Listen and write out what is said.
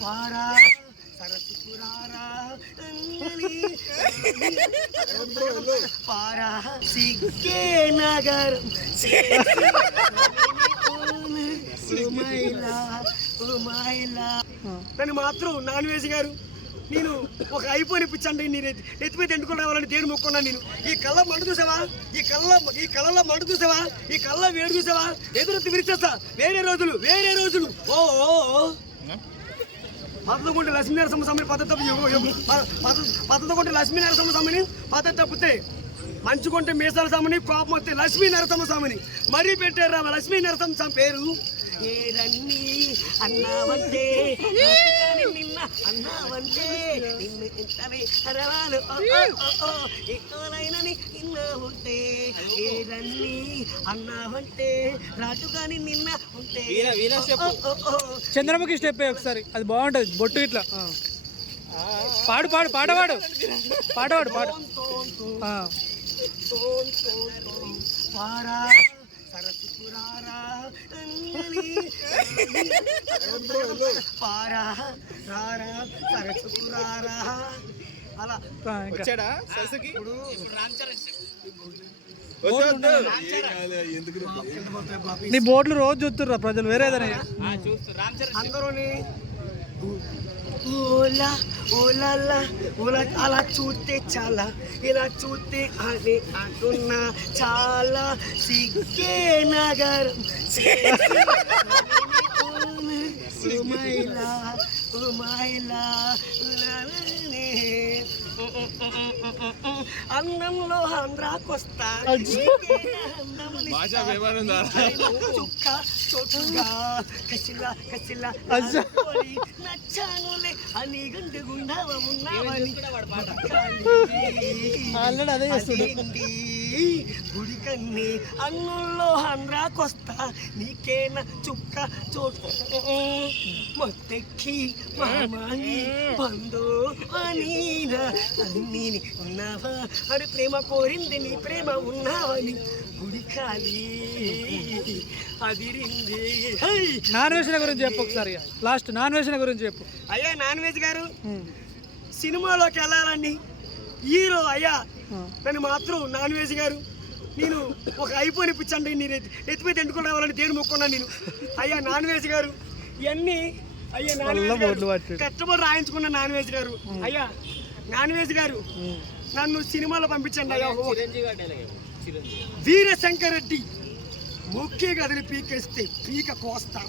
పారా సరస్సుకురారా పారా సిగ్గే నగరం నన్ను మాత్రం నాన్ వెజ్ గారు. నేను ఒక ఐఫోన్ ఇప్పించండి నేను ఎత్తిపోయి ఎండుకొని రావాలని దేని మొక్కున్నాను నేను. ఈ కళ్ళ మంట చూసావా? ఈ కళ్ళ ఈ కళ్ళలో మంట చూసావా? ఈ కళ్ళ వేడి చూసావా? ఎదురెత్తి విరిచేస్తా. వేరే రోజులు వేరే రోజులు. ఓ. ఓ, ఓ. పదకొండు లక్ష్మీ నరసింహ స్వామిని పద్ధతి పద- పదకొండు లక్ష్మీ స్వామిని పద్ధతి తప్పితే మంచుకుంటే మీసాల స్వామిని కోపం వస్తే లక్ష్మీ నరసింహ స్వామిని మరీ పెట్టారు రామ లక్ష్మీ నరసింహ స్వామి పేరు ఏరన్నీ అన్నావంటే అన్నావంటే నిన్ను ఇంతనే అరవాలు ఓ, ఓ, ఓ, ఓ, ఎక్కువనైనని నిన్న ఉంటే ఏరన్నీ అన్నావంటే రాటుగాని నిన్న ఉంటే చంద్రముఖి స్టెప్ ఒకసారి అది బాగుంటది బొట్టు ఇట్లా ఆ. పాడు పాడు పాట పాడు పాట పాడు పారా పారా రారా అలా. వచ్చాడా ఇప్పుడు నీ బోర్డులు రోజు చూస్తుర్రా ప్రజలు వేరే Hola, hola la, hola ala chute chala, ila chute ane aduna chala, sige nagar, sige la la la. అందంలో ఉందా? చుక్క చోటుగా కసిలా కసిలా నచ్చానులే అని గంట గుండావ ఉన్నావని ఆల్రెడీ అదే. అదేంటి గుడికన్ని అన్నుల్లో హండ్రాకొస్తా నీకేనా చుక్క చోటు మొత్తెక్కి మామాని పందో అనీనా అన్నీ ఉన్నావా అని ప్రేమ కోరింది నీ ప్రేమ ఉన్నావని గుడి ఖాళీ అదిరింది! నాన్ వెజ్ గురించి చెప్పు ఒకసారి. లాస్ట్ నాన్ వెజ్ గురించి చెప్పు అయ్యా నాన్ వెజ్ గారు. సినిమాలోకి వెళ్ళాలని హీరో అయ్యా. నన్ను మాత్రం నాన్ వెజ్ గారు నేను ఒక ఐఫోన్ ఇప్పించండి నేను ఎత్తి- ఎత్తిపోయి ఎండుకొని రావాలని దేని మొక్కున్నాను నేను అయ్యా నాన్ వెజ్ గారు ఇవన్నీ కష్టపడి రాయించుకున్న నాన్ వెజ్ గారు. అయ్యా నాన్ వెజ్ గారు. నన్ను సినిమాలో పంపించండి అయ్యా. వీరశంకర్ రెడ్డి ముఖ్య గదిని పీకేస్తే పీక కోస్తా.